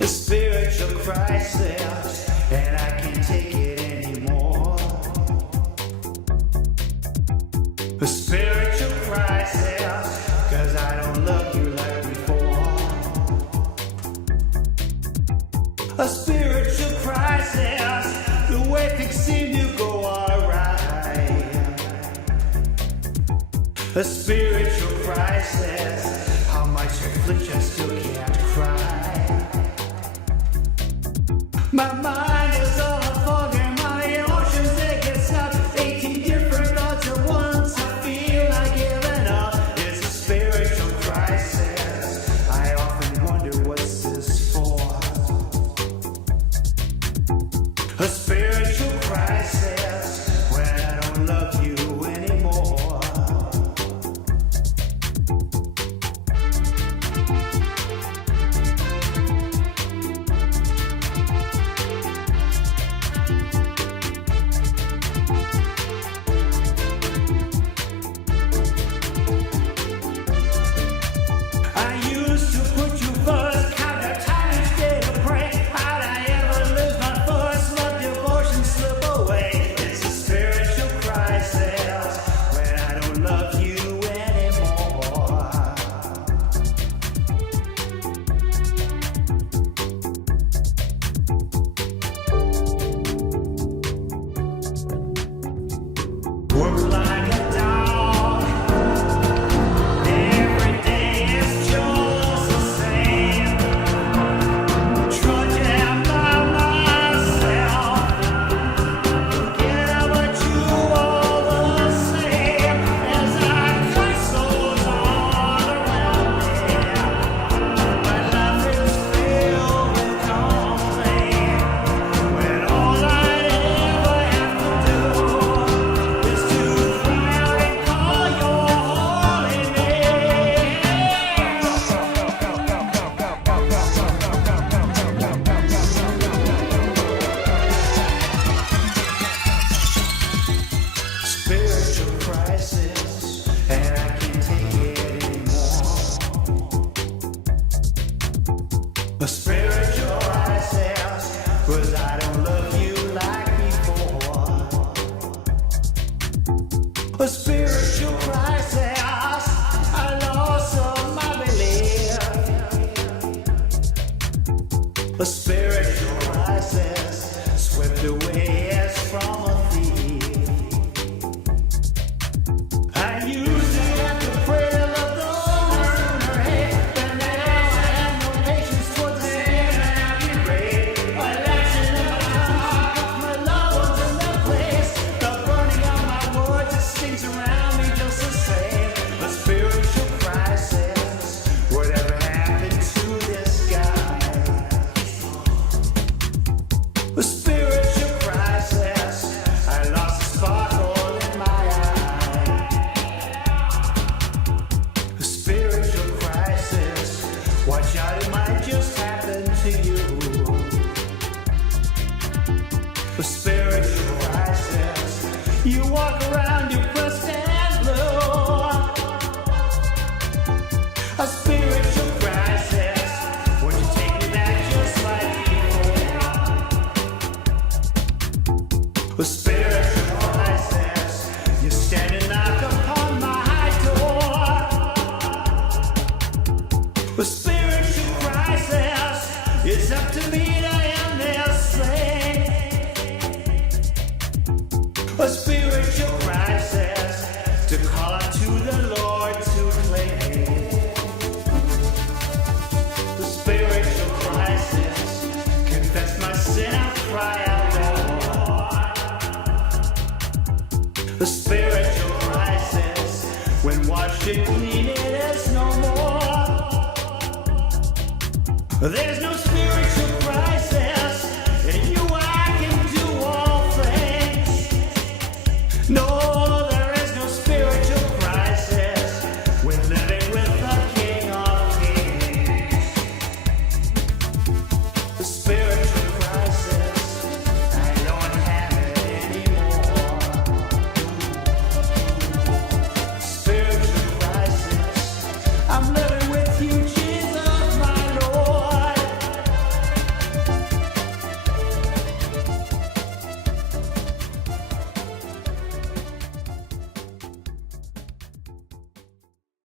A spiritual crisis, and I can't take it anymore. A spiritual crisis, 'cause I don't love you like before. A spiritual crisis, the way things seem to go alright. A spiritual crisis, how much affliction still can't cry. My mind is all a fog and my emotions they get stuck. 18 different thoughts at once. I feel like giving up. It's a spiritual crisis. I often wonder what's this for. A spiritual crisis when I don't love you anymore. Work like a dog. Every day is just the same. Trudging by myself. Get up but you all the same. As I cut souls all around me. My life is filled with complaint. When all I ever have to do is to cry out and call your holy name. Spiritual crisis, and I can't take it anymore. A spiritual crisis, 'cause I don't love you like before. A spiritual crisis, I lost all my belief. A spiritual crisis, swept away as from a thief. I used to have to pray to love those in her head, but now I have no patience towards the sin and I can break. A lesson in my heart, my love was in that place. The burning of my words, it stings around me just the same. A spiritual crisis, whatever happened to this guy? A spiritual crisis, I lost the sparkle in my eye. A spiritual crisis, watch out, it might just happen to you. A spiritual crisis, you walk around depressed and blue. A spiritual crisis, would you take me back just like before? A spiritual crisis, you stand and knock upon my door. A spiritual crisis, it's up to me to end this thing. A spiritual crisis, to call out to the Lord to claim. A spiritual crisis, confess my sin, I cry out, Lord. A spiritual crisis, when washed and clean, it is no more. There's no spiritual crisis.